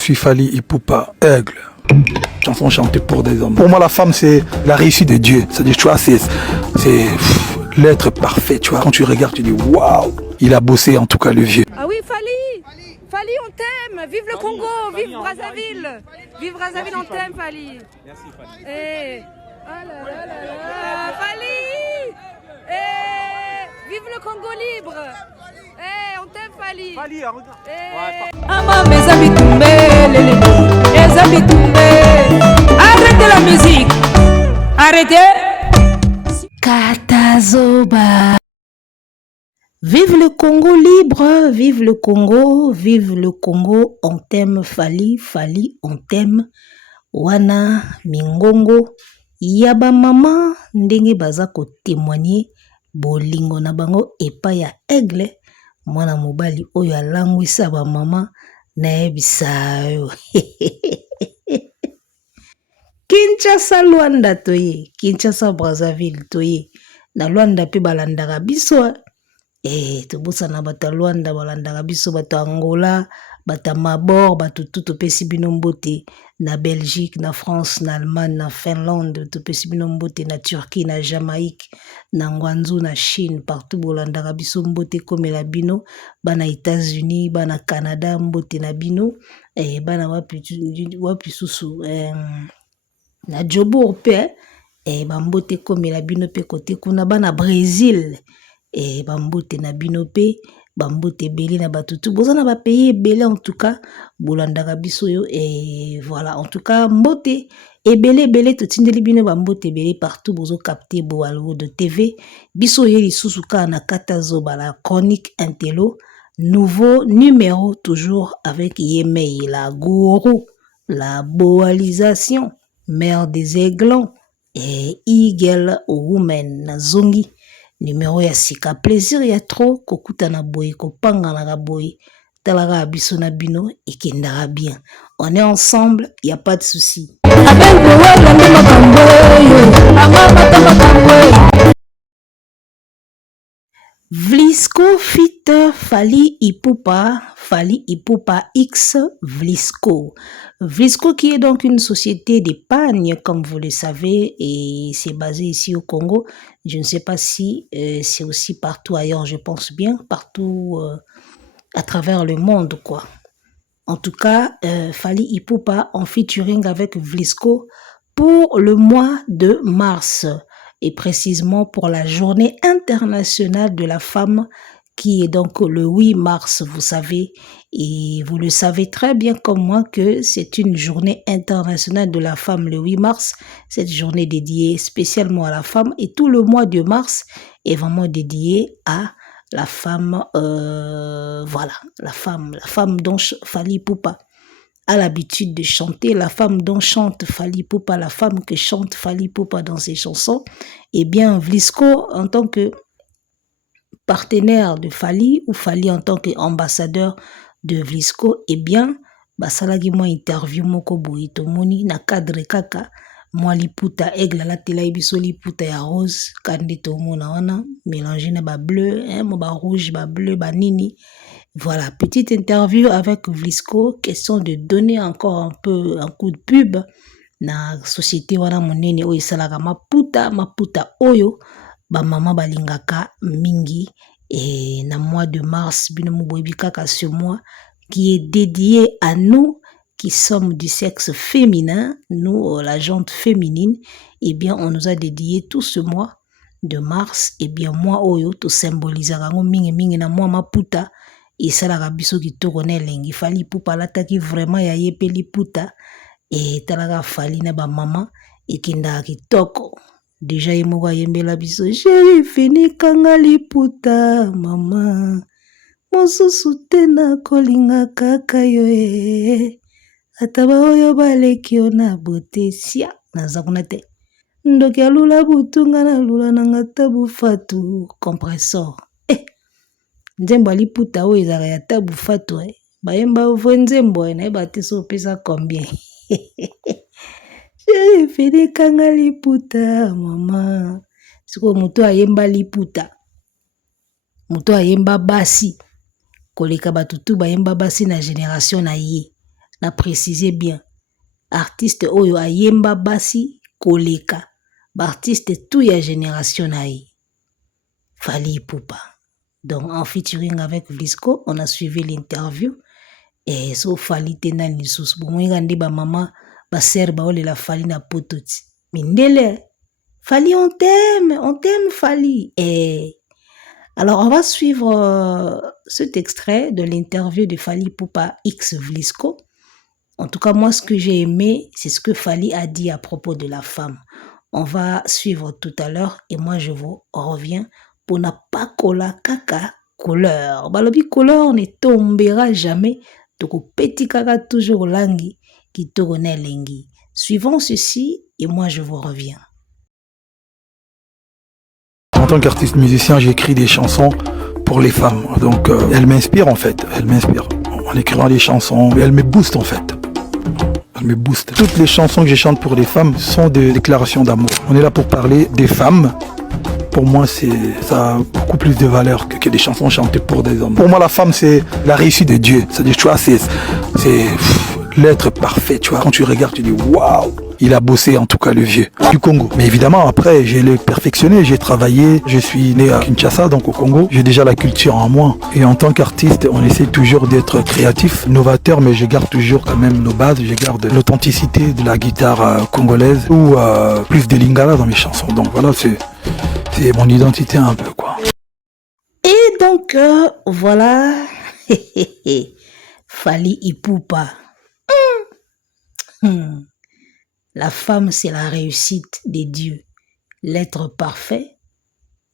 Je suis Fally Ipupa, Aigle. Chanson chantée pour des hommes. Pour moi, la femme, c'est la réussite de Dieu. C'est-à-dire, tu vois, c'est l'être parfait. Tu vois, quand tu regardes, tu dis waouh, il a bossé en tout cas le vieux. Ah oui, Fally, on t'aime. Vive le Congo, vive Brazzaville. Vive Brazzaville, on t'aime, Fally. Merci, Fally. Eh, oh là là là là, Fally. Eh, vive le Congo libre. Eh, on t'aime, Fally. Fally, regarde. Ama mes amis tombés, les amis tombés. Arrêtez la musique. Arrêtez. Katazoba. Vive le Congo libre, vive le Congo, on t'aime Fally, on t'aime. Wana Mingongo, yaba mama, ndenge baza ko témoigner bolingo na bango epa ya Aigle, mwana mobali oyo alangwisa ba mama na yebisa yo. Kinshasa Luanda toye, Kinshasa Brazzaville toye, na Luanda pe balandaka biso. Tobosa na bata Luanda balandaka biso, bata Angola, bata Mabor, bata tout topesi bino mbote, na Belgique, na France, na Allemagne, na Finlande, topesi bino mbote, na Turquie, na Jamaïque, na Ngwanzu, na Chine, partout bolandaka biso mbote komela bino, bana États-Unis, bana Canada, mbote na bino, bana wapi susu, na Jobour pe, bambote komela bino pe kote kuna, bana Brésil, bambote na bino pe, bambote belé na batutu, bozana ba pays belé en tout cas, bolandaka biso yo, voilà, en tout cas, mbote, belé, totindeli bino bambote belé partout, bozo capter Boalwo de TV, biso yeli susuka na Katazoba, la chronique intello, nouveau numéro, toujours avec Yemei, la gourou, la boalisation, mère des aiglons, Eagle Woman, na zongi, numéro ya sika, plaisir ya trop, kokuta na boy, kopanga na boy, talaga abiso na bino, ekendara bien. On est ensemble, y a pas de souci. Vlisco fit Fally Ipupa X Vlisco. Vlisco qui est donc une société d'épargne, comme vous le savez, et c'est basé ici au Congo. Je ne sais pas si c'est aussi partout ailleurs, je pense bien, partout à travers le monde, quoi. En tout cas, Fally Ipupa en featuring avec Vlisco pour le mois de mars, et précisément pour la journée internationale de la femme, qui est donc le 8 mars, vous savez, et vous le savez très bien comme moi que c'est une journée internationale de la femme le 8 mars, cette journée dédiée spécialement à la femme, et tout le mois de mars est vraiment dédié à la femme, voilà, la femme dont Fally Ipupa a l'habitude de chanter, la femme dont chante Fally Ipupa, la femme que chante Fally Ipupa dans ses chansons. Eh bien, Vlisco, en tant que partenaire de Fally, ou Fally en tant qu'ambassadeur de Vlisco, eh bien, basalagi moi interview moko boyi tomoni na cadre kaka, moi liputa aigle la tela ibiso liputa ya rose, kande tomona wana, mélangé na ba bleu, mo ba rouge, ba bleu, ba nini. Voilà, petite interview avec Vlisco, question de donner encore un peu un coup de pub na société wana monene oyo esalaka maputa oyo ba mama balingaka mingi, et na mois de mars bino moboyebi kaka ce mois qui est dédié à nous qui sommes du sexe féminin, nous la jante féminine, et bien on nous a dédié tout ce mois de mars, et bien mois oyo to symbolisaka ngo mingi na mois maputa. Et ça la rabiso qui tourne lengi Fally Ipupa lataki vraiment ya yepe liputa, et talaga Fally na ba mama et kinda kitoko déjà yemoko yembela biso chéri fini kanga liputa mama mosusu te na kolinga kaka yo ataba oyo baleki yo na bote sia naza kuna te ndoki alula butunga na lula nanga tabu fatu compressor nzembo liputa oyo ezaka ya tabu fatu bayemba vo nzembo nayeba te so opesa combien. Chéri fini kanga liputa mama siko moto ayemba liputa, moto ayemba basi koleka batutu bayemba basi na génération na ye n'a précisé bien. Artiste oyo ayemba basi koleka. Artiste tout ya génération naï. Fally Ipupa. Donc en featuring avec Vlisco, on a suivi l'interview. Et so Fally tena lisusu. Bon ngandi ba maman ba sœur ba ole la Fally na pototi. Mindele. Fally on t'aime Fally. Et alors on va suivre cet extrait de l'interview de Fally Ipupa X Vlisco. En tout cas, moi, ce que j'ai aimé, c'est ce que Fally a dit à propos de la femme. On va suivre tout à l'heure et moi, je vous reviens pour ne pas coller kaka couleur. Balobi couleur ne tombera jamais. Donc, petit kaka toujours langi qui tourne lengi. Suivons ceci et moi, je vous reviens. En tant qu'artiste musicien, j'écris des chansons pour les femmes. Donc, elles m'inspirent en fait. Elles m'inspirent. En écrivant des chansons, elles me boostent en fait. Me booste. Toutes les chansons que je chante pour les femmes sont des déclarations d'amour. On est là pour parler des femmes. Pour moi, ça a beaucoup plus de valeur que des chansons chantées pour des hommes. Pour moi, la femme, c'est la réussite de Dieu. C'est-à-dire, tu vois, c'est l'être parfait. Tu vois, quand tu regardes, tu dis waouh, il a bossé en tout cas le vieux du Congo. Mais évidemment, après, je l'ai perfectionné, j'ai travaillé. Je suis né à Kinshasa, donc au Congo. J'ai déjà la culture en moi. Et en tant qu'artiste, on essaie toujours d'être créatif, novateur, mais je garde toujours quand même nos bases. Je garde l'authenticité de la guitare congolaise ou plus des lingala dans mes chansons. Donc voilà, c'est mon identité un peu, quoi. Et donc, voilà. Fally Ipupa. La femme, c'est la réussite des dieux. L'être parfait,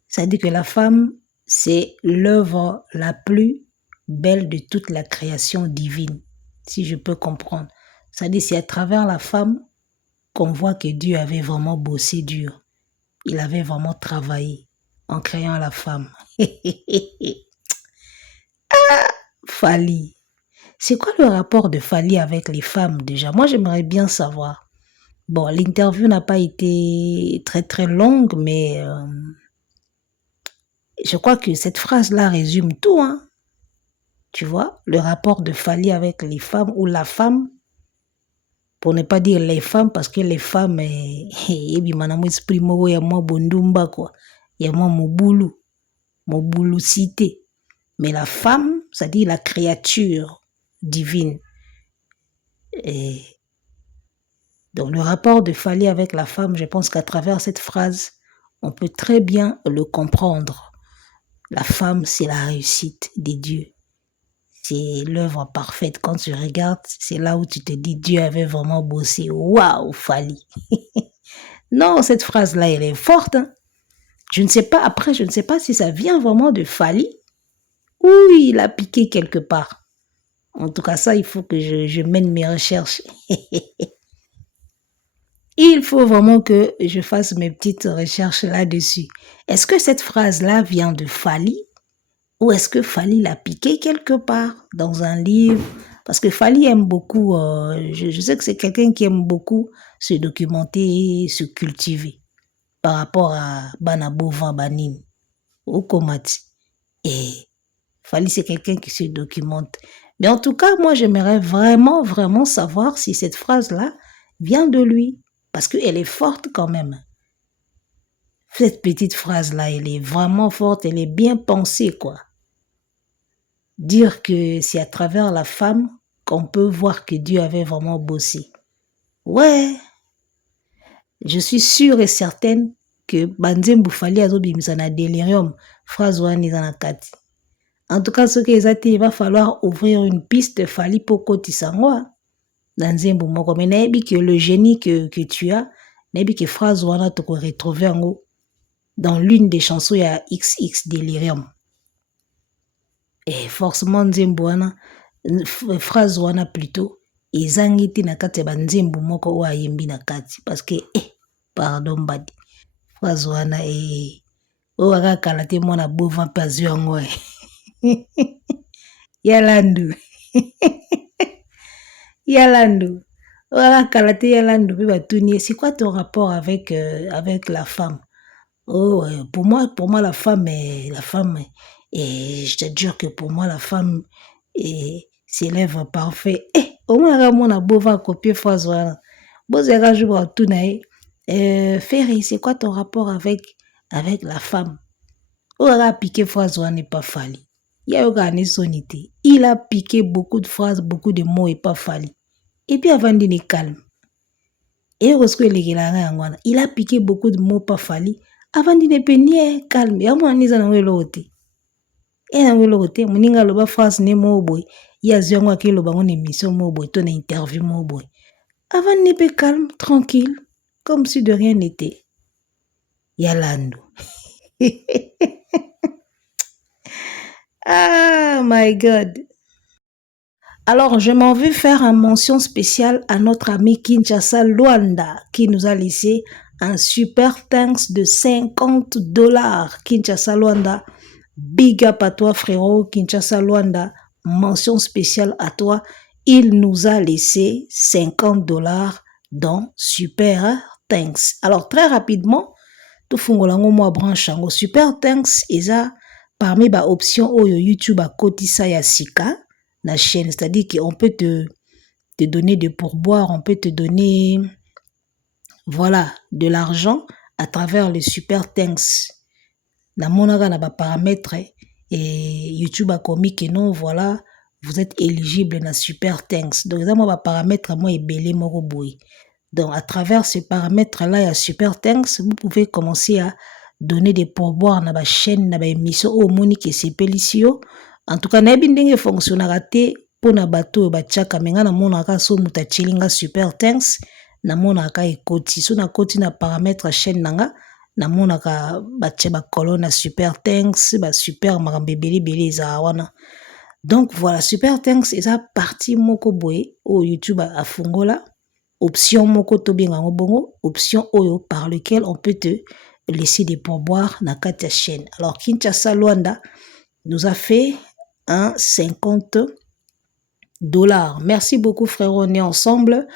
ça dit que la femme, c'est l'œuvre la plus belle de toute la création divine, si je peux comprendre. Ça dit c'est à travers la femme qu'on voit que Dieu avait vraiment bossé dur. Il avait vraiment travaillé en créant la femme. Ah, Fally. C'est quoi le rapport de Fally avec les femmes déjà? Moi, j'aimerais bien savoir. Bon, l'interview n'a pas été très très longue, mais je crois que cette phrase-là résume tout, hein. Tu vois, le rapport de Fally avec les femmes ou la femme, pour ne pas dire les femmes, parce que les femmes, il y a moins bondumba, quoi. Il y a moins mobulu cité. Mais la femme, ça dit la créature divine. Et donc le rapport de Fally avec la femme, je pense qu'à travers cette phrase, on peut très bien le comprendre. La femme, c'est la réussite des dieux. C'est l'œuvre parfaite. Quand tu regardes, c'est là où tu te dis, Dieu avait vraiment bossé. Waouh, Fally. Non, cette phrase-là, elle est forte. Hein? Je ne sais pas, après, je ne sais pas si ça vient vraiment de Fally ou il a piqué quelque part. En tout cas, ça, il faut que je mène mes recherches. Il faut vraiment que je fasse mes petites recherches là-dessus. Est-ce que cette phrase-là vient de Fally ou est-ce que Fally l'a piqué quelque part dans un livre? Parce que Fally aime beaucoup, je sais que c'est quelqu'un qui aime beaucoup se documenter, se cultiver par rapport à Banabo Banine ou Komati. Et Fally, c'est quelqu'un qui se documente. Mais en tout cas, moi, j'aimerais vraiment, vraiment savoir si cette phrase-là vient de lui. Parce qu'elle est forte quand même. Cette petite phrase-là, elle est vraiment forte, elle est bien pensée, quoi. Dire que c'est à travers la femme qu'on peut voir que Dieu avait vraiment bossé. Ouais. Je suis sûre et certaine que Banzembu Fally azobimisa delirium, phrase wani zanakati. En tout cas, ce qu'ils ont dit, il va falloir ouvrir une piste Fally pour kotisangwa. Dans Nzembo moko, mais naebi que le génie que tu as, naebi que phrase wana to retrouver en haut dans l'une des chansons il y a XX Delirium. Et forcément Nzembo wana phrase wana plutôt ezangiti na kati ba Nzembo moko wa yembi na kati parce que pardon badi phrase wana o aka kala te mona bova pe azu yango yalandu Yalandu. C'est quoi ton rapport avec la femme? Oh, pour moi, la femme, et je te jure que pour moi, la femme, c'est l'œuvre parfaite. Au moins, on a beau voir copier phrase, voilà. Bozera joue à tout naï. Ferry, c'est quoi ton rapport avec la femme? On a piqué phrase, n'est pas fallu. Il y a eu sonité. Il a piqué beaucoup de phrases, beaucoup de mots et pas fallu. Et puis avant de calme. Et il a piqué beaucoup de mots pas fallu. Avant de peine calme. Et à moi, on a l'autre. Et na l'autre, moninga loba phrase ne mo boy. Il y a ziongo qui loba une émission mo boy, ton interview mo boy. Avant de pe calme, tranquille, comme si de rien n'était. Yalando. Ah, my God. Alors, je m'en vais faire une mention spéciale à notre ami Kinshasa Luanda qui nous a laissé un super thanks de $50. Kinshasa Luanda, big up à toi frérot. Kinshasa Luanda, mention spéciale à toi. Il nous a laissé $50 dans super thanks. Alors, très rapidement, tout fungolango moi branche en super thanks et ça parmi les options où YouTube a cotisa ya sika la chaîne, c'est-à-dire qu'on peut te donner des pourboires, on peut te donner voilà de l'argent à travers les super thanks. Na monaka na ba paramètres et YouTube a commis que non voilà vous êtes éligible na super thanks. Donc ça moi ba paramètres moi ebelé moko boy. Donc, à travers ces paramètres-là, il y a super thanks. Vous pouvez commencer à donner des pourboires dans la chaîne, dans l'émission au Monique et c'est Pélicio. En tout cas, n'a pas de fonctionnalité pour na bateau et batchaka. Mais na monaka so mutachilinga super thanks. Na monaka et koti. So na koti na paramètres chaîne nanga. Na monaka batche ba colonne super thanks, ba super marambebeli beli zawana. Donc voilà, super thanks et ça partie moko boy au YouTube à fungola. Option moko to bien bongo, option oyo par lequel on peut te laisser des pourboires na ta chaîne. Alors Kinshasa Luanda nous a fait un $50. Merci beaucoup frérot, on est ensemble.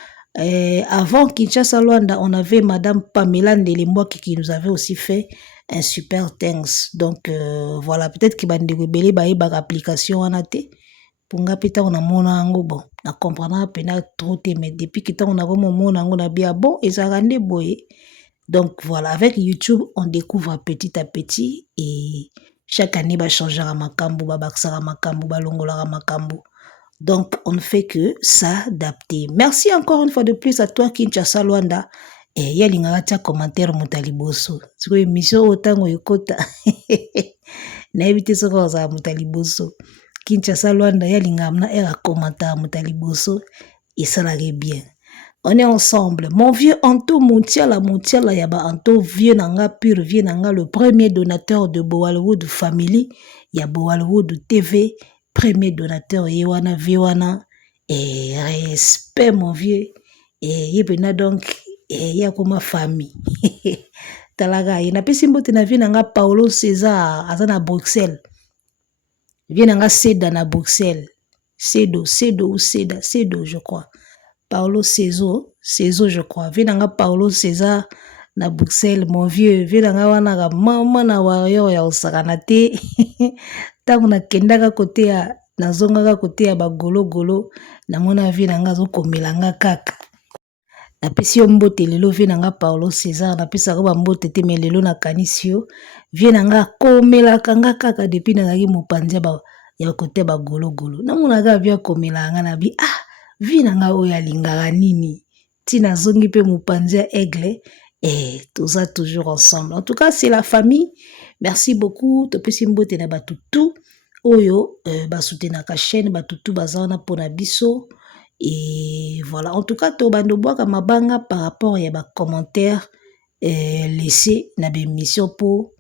Avant Kinshasa Luanda, on avait Madame Pamela Ndelemboa qui nous avait aussi fait un super thanks. Donc voilà, peut-être qu'il va nous rebelle par application en athée. Punga pita on a mona ango bon na comprendre pena trop te mais depuis que on a vraiment mona ango na bien bon et ça rende boy. Donc voilà, avec YouTube on découvre petit à petit et chaque année va changer à makambo ba baksara makambo ba longola makambo. Donc on ne fait que s'adapter. Merci encore une fois de plus à toi Kinshasa Luanda et yalinga tia commentaire mutaliboso. Siko émission otango yokota. Na éviter ce qu'on a mutaliboso. Kinshasa Luanda yalingamna era commentaire mutaliboso et ça l'arait bien. On est ensemble. Mon vieux Anto Moutiala yaba Anto vieux nanga pur vieux nanga le premier donateur de Boalwood Family ya Boalwood TV premier donateur yewana viwana et respect mon vieux et yebena donc et ya comme famille. Talaga ina pesi mbote na vieux nanga Paulo César azana Bruxelles. Viens nga Seda na Bruxelles. Cedo, je crois. Paulo Cezo, je crois. Viens nga Paulo César na Bruxelles, mon vieux. Viens nga wana maman na warrior ya osakanate. Tango na kendaka kote ya nazongaka kote ya bagolo na mona viens nga zo komelanga kaka. Na pesi yo mbote lelo viens nga Paulo César na pesa ko ba mbote te melelo na kanisio. Viens nga komela kanga kaka depuis na nagi mopanzia ba ya kote ba golo. Na mona ga via komela nga na bi viens nga oya lingaka nini. Tina zongi pe mopanzia aigle et tout ça toujours ensemble. En tout cas, c'est la famille. Merci beaucoup. To pesi mbote na batutu oyo ba soutenaka chaîne batutu bazana pona biso. Et voilà, en tout cas, to bando boaka mabanga par rapport à ba commentaires laissés na bémission pour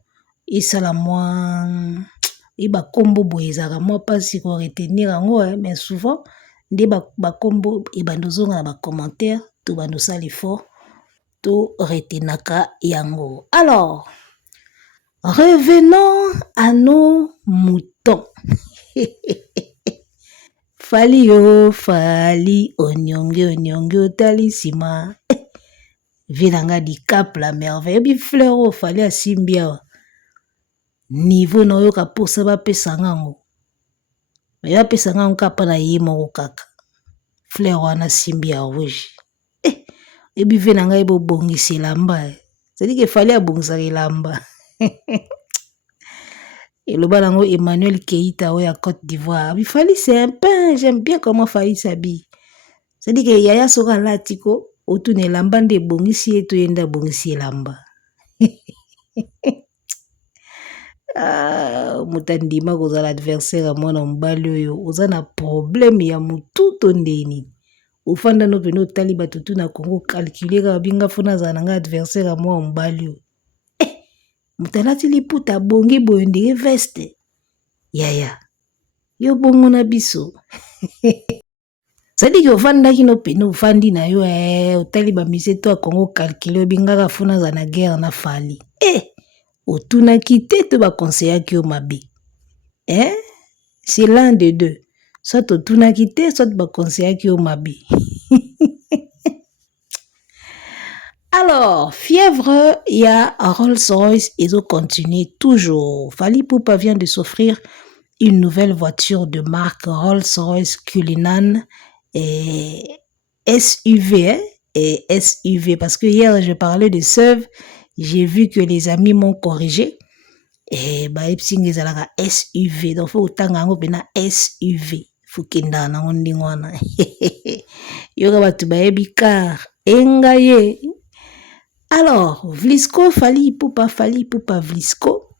isala moi ba combo boyezaka moi pas si ko retenir ngo mais souvent nde ba combo et bando zonga na ba commentaires to bando ça l'effort to retenaka yango. Alors, revenons à nos moutons. Fali onyonge otalisima. Vinanga di cap la merveille bi fleur fali asimbia. Niveau na yoka posa ba pesa ngango. Mais ba pesa ngango kapa na ye moko kaka. fleur wana simbi ya rouge. Ebi ve na ngai bobongisa elamba. C'est-à-dire qu'il fallait abongisa elamba. Et le balango Emmanuel Keita ya Côte d'Ivoire. Il fallait c'est un pain, j'aime bien comment Fali s'habille. C'est-à-dire que Yaya sera là tiko otune elamba nde bongisi eto yenda bongisi elamba. Mutandima koza l'adversaire à mwana mobali oyo oza na problème ya mutu to ndeni. Ofanda no peno tali batutu na Congo calculer ka binga fona za nanga adversaire à mwana mobali oyo. Mutalati liputa bongi boyende veste. Yaya. Yo bongo na biso. C'est-à-dire que ofanda kino peno ofandi na yo otali ba miseto a Congo calculer binga ka fona za na guerre na Fali. Otuna kite te ba conseiller ki o mabe. C'est l'un des deux. Soit otuna kite, soit ba conseiller ki o mabe. Alors, fièvre, il y a Rolls-Royce, ils ont continué toujours. Fally Ipupa vient de s'offrir une nouvelle voiture de marque Rolls-Royce Cullinan et SUV, et SUV, parce que hier je parlais de SUV, j'ai vu que les amis m'ont corrigé. Et epsing ezalaka SUV, donc faut autant ngo bena SUV. Faut kenda na ngondingwana. Yoga batu baebi car engaye. Alors, Vlisco, Fally Ipupa, Vlisco.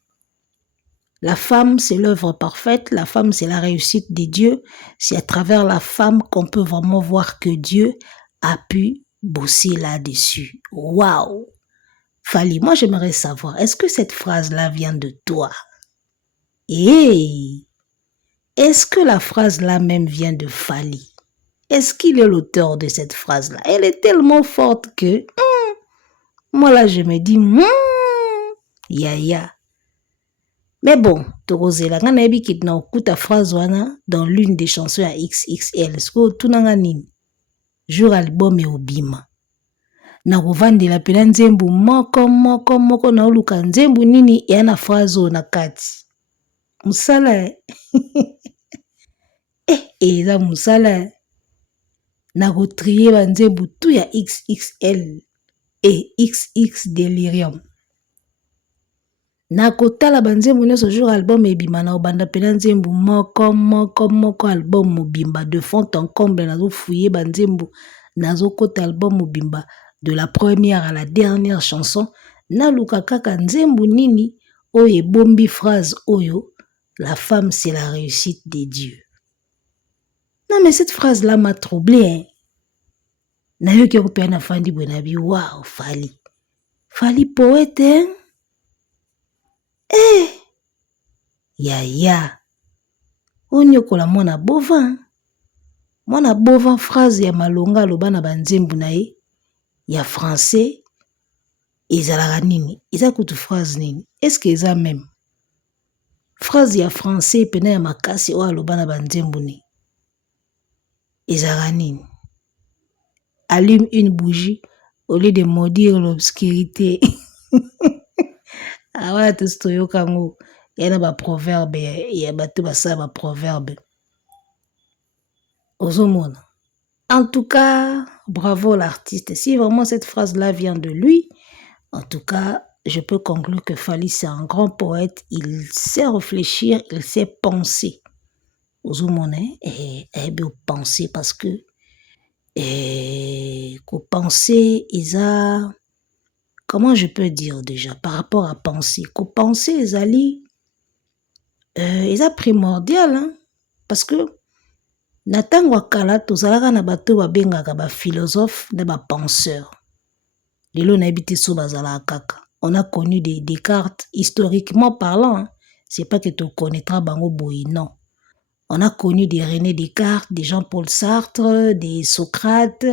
La femme, c'est l'œuvre parfaite. La femme, c'est la réussite de Dieu. C'est à travers la femme qu'on peut vraiment voir que Dieu a pu bosser là-dessus. Waouh! Fally, moi j'aimerais savoir, est-ce que cette phrase-là vient de toi? Est-ce que la phrase-là même vient de Fally? Est-ce qu'il est l'auteur de cette phrase-là? Elle est tellement forte que... moi là je me dis, yaya. Mais bon, Torozela, nga na yebi kit na okuta phrase wana dans l'une des chansons à XXL. Sko tunanga nini? Jour album e obima. Na kovandela pela nzembu moko na oluka nzembu nini ya na phrase o na kati. Musala eza musala na kotrier ba nzembu tu ya XXL et XX Delirium. Na kotala banzembu nyonso jour album ebima na obanda pena nzembu moko album mobimba de fond en comble nazo fouiller banzembu nazo kota album mobimba de la première à la dernière chanson na luka kaka nzembu nini oyo bombi phrase oyo la femme c'est la réussite de Dieu. Non mais cette phrase là m'a troublé. Na yo ki ko na fandi bonabi wow Fally poète hein? Yaya. Onyokola mwana bovin. Mwana bovin phrase ya malonga loba na banzembu na ye ya français ezalaka nini? Eza kutu phrase nini? Est-ce que eza même? Phrase ya français pena ya makasi oyo aloba na banzembu ni. Ezalaka nini? Allume une bougie au lieu de maudire l'obscurité. Awa to stoyo kango yana ba proverbe ya bato basa ba proverbe. Ozomona. En tout cas, bravo l'artiste. Si vraiment cette phrase-là vient de lui, en tout cas, je peux conclure que Fally c'est un grand poète. Il sait réfléchir, il sait penser. Ozomona et penser parce que qu'on penser isa. Comment je peux dire déjà par rapport à penser? Qu'on penser ezali eza primordial hein? Parce que na tango akala tozalaka na bato babengaka ba philosophe na ba penseur. Lelo na ebité so bazala kaka. On a connu des Descartes historiquement parlant, hein? C'est pas que tu connaîtras bango boy, non. On a connu des René Descartes, des Jean-Paul Sartre, des Socrate.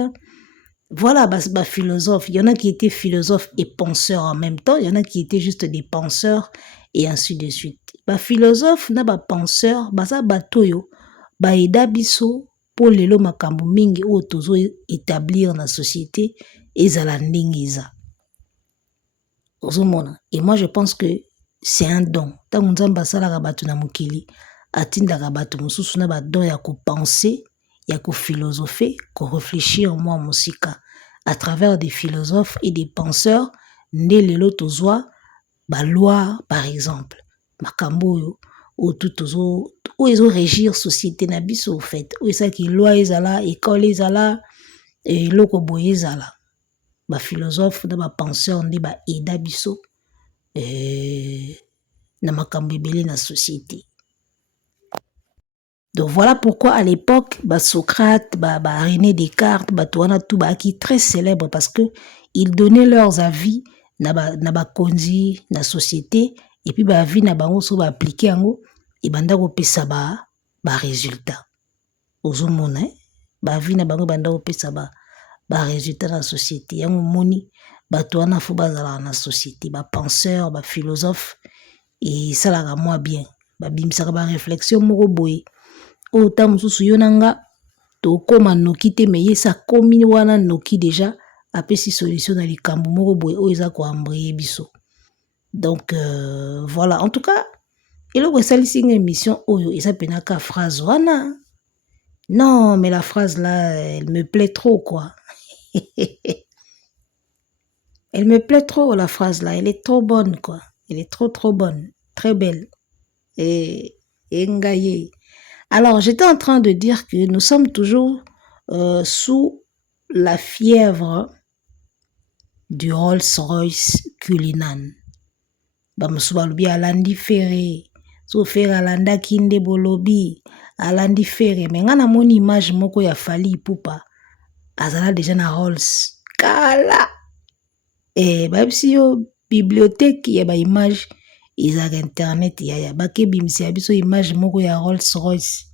Voilà, bah, philosophes. Il y en a qui étaient philosophes et penseurs en même temps. Il y en a qui étaient juste des penseurs et ainsi de suite. Bah, philosophe, na ba penseur, bah, ça batoyo, bah, eda biso, pour lelo makambu mingi ou tozo établir na société, ezala ndingiza. Ozomona. Et moi, je pense que c'est un don. Ta munzamba sala rabatu na mukili, atinda rabatu mususu na ba don ya ko penser, ya philosopher, réfléchir moi musika à travers des philosophes et des penseurs nde lelo tozwa ba loi par exemple makambo oyo ou tout tozo ou ezo régir société na biso au fait ou ça qui loi ezala école ezala et loko boye ezala ba philosophe na ba penseur nde ba eda biso na makambo ebele na société. Donc voilà pourquoi à l'époque, Socrate, René Descartes, Touana Touba, qui très célèbres parce que ils donnaient leurs avis na konzi na société et puis avis na bango so ba appliquer yango et banda ko pesa ba résultat. Ozomona avis na bango banda ko pesa ba résultat na société. Yango moni Touana fo bazala na société, ba penseur, ba philosophe et ça la moi bien. Ba bimsaka ba réflexion moko boye. Ota mususu yo nanga tokoma noki te me yesa komi wana noki déjà apesi solution na likambo moko boye oyo eza ko embrayer biso. Donc voilà, en tout cas eloko esalisi une émission oyo eza penaka phrase wana. Non, mais la phrase là elle me plaît trop quoi. Elle me plaît trop la phrase là, elle est trop bonne quoi. Elle est trop bonne, très belle. Et ngaye. Alors, j'étais en train de dire que nous sommes toujours sous la fièvre du Rolls-Royce Cullinan. Bamsoubalubi alandi ferré, so ferré alanda kinde bolobi, alandi ferré. Mais ngana mon image moko ya Fally Ipupa, azala déjà na Rolls. Kala! Et babsi yo bibliothèque ya ba image izak internet ya bake bimsi abiso image moko ya Rolls-Royce.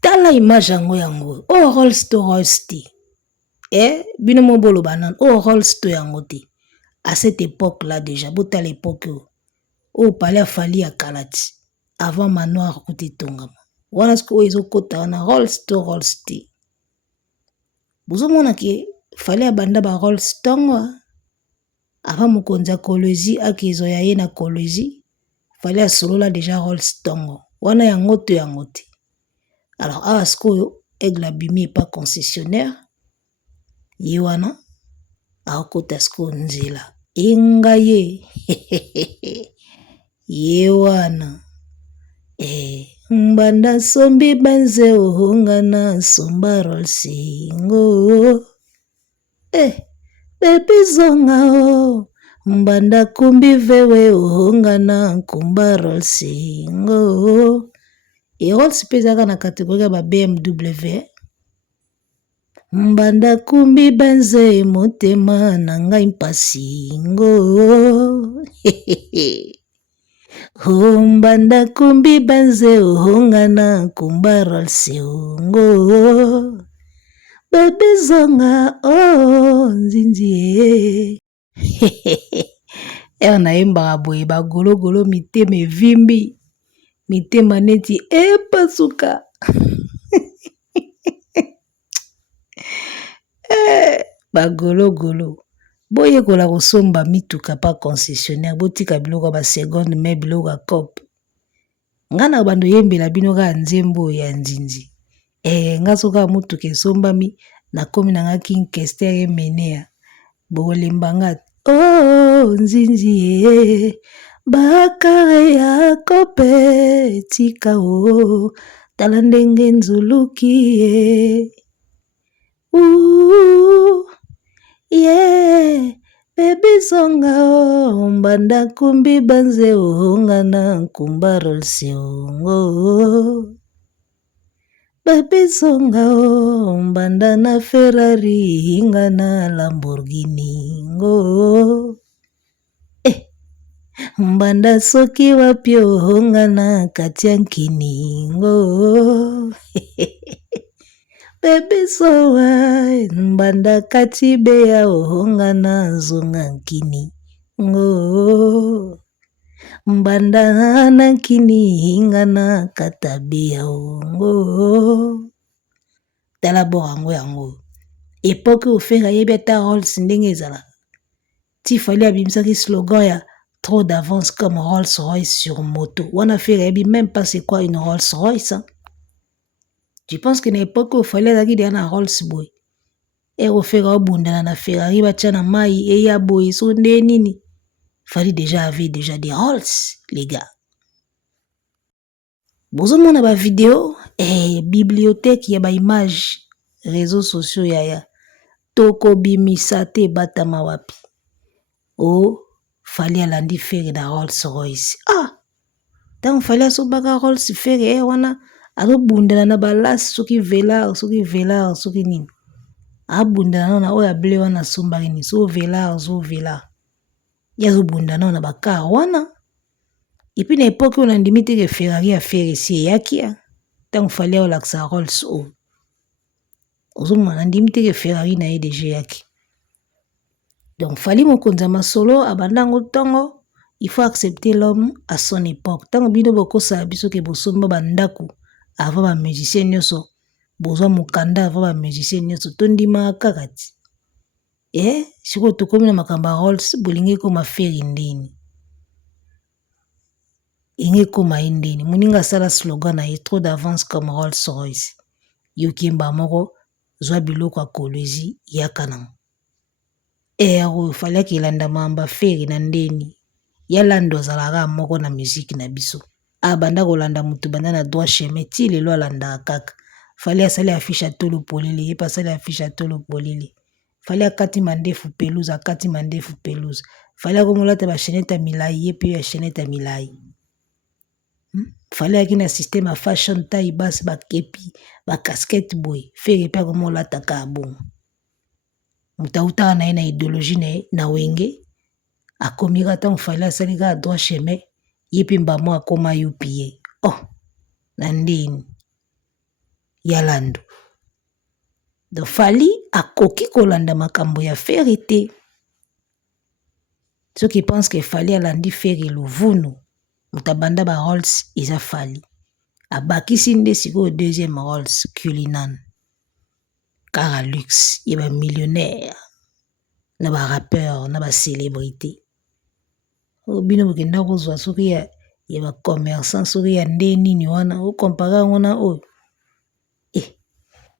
Tala image yango oh Rolls-Royce ti bino mobolo banan oh Rolls-Royce yango ti à cette époque là déjà bota l'époque oh palais Fally ya kalati avant manoir kuti tongama wana sko ezo kota na Rolls-Royce ti bozo mona ke Fally abanda ba Rolls tongo avant mokonzi ya Colosie akizo ya ye na Colosie Fally asolola déjà Rolls tongo wana yango to yango ti. Alors awa sikoyo Aigle abimi pas concessionnaire ye wana akota sikoyo nzela engaye ye wana mbanda sombi banze ohongana somba Rolls ngo baby zonga o mbanda kumbi vewe ohongana nkumba Rolls ngo et Rolls pezaka na catégorie ba BMW mbanda kumbi banze motema na ngai mpasi ngo mbanda kumbi banze ohongana nkumba Rolls ngo baby zonga oh nzinzi nayembaka boye bagologolo mitema evimbi mitema neti epasuka bagologolo boyekola kosomba mituka pa concessionnaire botika biloko ba seconde mais biloko ya cop ngana bando yembela bino ka nzembo ya nzinzi nga soka mutuka esombami nakomi nanga King Kester emenea bolembanga oh nzinzi bakare ya kope tika o tala ndenge nzuluki baby zonga o mbanda kumbi banze ohongana nkumba Rolls ngo baby zonga o mbanda na Ferrari hinga na Lamborghini ngo mbanda soki wapi ohongana katia nkini ngo baby sowa mbanda kati beya ohongana zonga nkini ngo mbanda na nkini hinga na katabeya ngo tala borango yango époque ofenga yebi ata Rolls ndenge ezala ti Fally abimisaki slogan ya trop d'avance comme Rolls-Royce sur moto wana fera yebi même pas c'est quoi une Rolls-Royce hein? Tu penses que na époque où fallait azaki déjà na Rolls boy. Et ofeka obundana na Ferrari batia na mai et ya boy so nde nini. Fallait déjà avait déjà des Rolls les gars. Bozomona ba vidéo bibliothèque ya ba image réseaux sociaux yaya. Toko bimisa te batama wapi. Oh, fallait alandi faire da Rolls Royce. Ah! Tant fallait asobaka Rolls faire wana azobundana na balas soki velar soki nini. Abundana na oya ble wana sombaki ni so velar. Yazobundana na bakar wana. Et puis na époque on andimi te que Ferrari a faire ici yakia. Tant fallait olaksa Rolls o. Ozomona andimi te que Ferrari na EDG yaki. Donc fallait mokonza masolo abandango tongo. Il faut accepter l'homme à son époque. Tant bino boko sa biso ke bosomba bandaku avant ba musicien nyoso. Bozwa mukanda avant ba musicien nyoso tondima kakati. Siko tokomi na makamba Rolls bolingi ko maferi ndeni. Inge koma indeni. Muninga sala slogan na trop d'avance comme Rolls Royce. Yokimba moko zwa biloko akolezi yakana. Ero fallait qu'il landa mamba feri na ndeni. Yalando zalaga moko na musique na biso. Banda kolanda mutu banda na droit chemin ti lelo alanda kaka. Fallait asali affiche à tolo polele, ye pasali affiche à tolo polele. Fallait akati mandefu pelouse. Fallait komolata ba cheneta milai ye pe ya cheneta milai. Fallait akina système a fashion taille basse ba kepi, ba casquette boy, faire pe komolata ka bon. Mutauta na ina idéologie na wenge. Akomira tant fallait asali ka droit chemin, ye pe mbamo akoma UPA. Oh, nandini. Yalando. Donc fali akoki kolanda makambo ya ferité. Ceux qui pensent que fali alandi feri luvunu, mutabanda ba Rolls isa fali. Abakisi nde siko deuxième Rolls Cullinan. Car luxe, il ba millionnaire, na ba rappeur, na ba célébrité. Obino bokenda kozwa soki ya ba commerçant soki ya ndeni ni wana o compara wana o.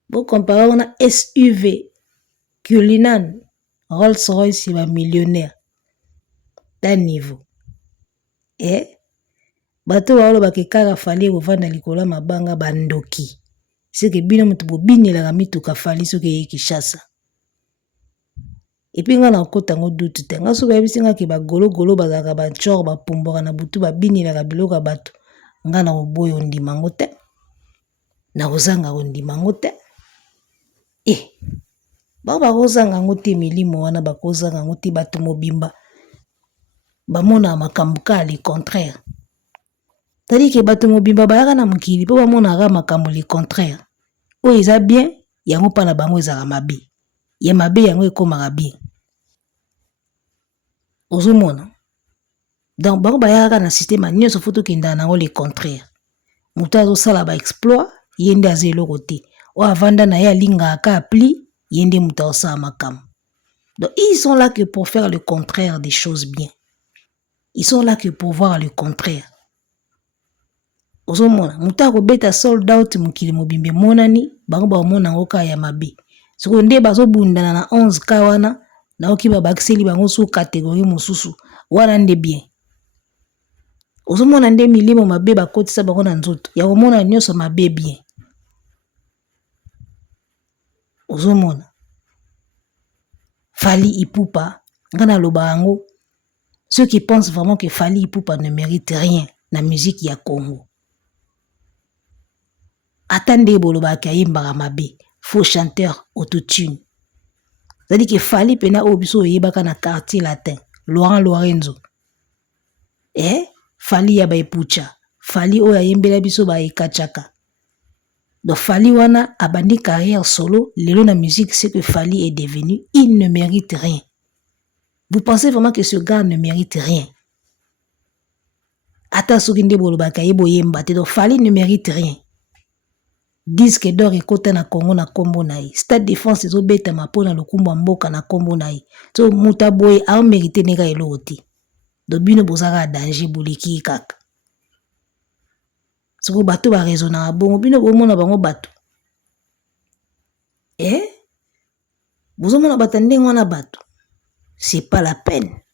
Vous comparez on a SUV, Cullinan, Rolls Royce, va millionnaire. D'un niveau. Bato walo bakekaka fali kovanda likola mabanga bandoki. C'est que bino mutu bobini la mituka fali soki ye Kinshasa. Et puis nga na kota ngo dutu te. Nga so babisinga ke ba golo bazaka ba chor ba pumbora na butu ba bini la biloko bato. Nga na oboyo ndima ngo te. Na kozanga ndima ngo te. Bakozanga ngo te milimo wana bakozanga ngo te bato mobimba bamona makambo ka le contraire. C'est-à-dire que bato mobimba bayaka na mokili po bamona ka makambo le contraire. Oyo eza bien yango pa na bango ezaka mabe. Ya mabe yango ekomaka bien. Ozomona. Donc bango bayaka na système nyonso foto kenda nango le contraire. Mutu azosala ba exploit yende azeloko te. O avanda na ya linga ka appli yende mutausa makam. Donc ils sont là que pour faire le contraire des choses bien. Ils sont là que pour voir le contraire. Ozomona muta ko beta sold out mukili mobimbe monani bango ba mona ngoka ya mabe. Soko nde bazo bundana na 11 ka wana na okiba bakiseli bango sous catégorie mosusu wana nde bien. Ozomona nde milimo mabe bakotisa bango na nzoto. Ya komona nyonso mabe bien. Ozomona Fally Ipupa ngana lobango ceux qui pensent vraiment que Fally Ipupa ne mérite rien na musique ya Congo attendez boloba ka yimbaka mabe faux chanteur autotune c'est-à-dire que Fally pena obiso yebaka na quartier latin Laurent Lorenzo Fally ya ba epucha Fally oya yembela biso ba ekachaka. Donc Fally wana abandi carrière solo, lelo na musique c'est que Fally est devenu, il ne mérite rien. Vous pensez vraiment que ce gars ne mérite rien? Ata soki nde bolobaka yebo yemba te, donc Fally ne mérite rien. Disque d'or ekota na Congo na kombo na ye. Stade Défense ezobeta mapona lokumba mboka na kombo na ye. So muta boy a mérité nega eloko te. Donc bino bozaka danger boliki kaka. Soko bato ba raisonna bongo bino bomona bango bato Bozomona bato ndenge wana bato, c'est pas la peine.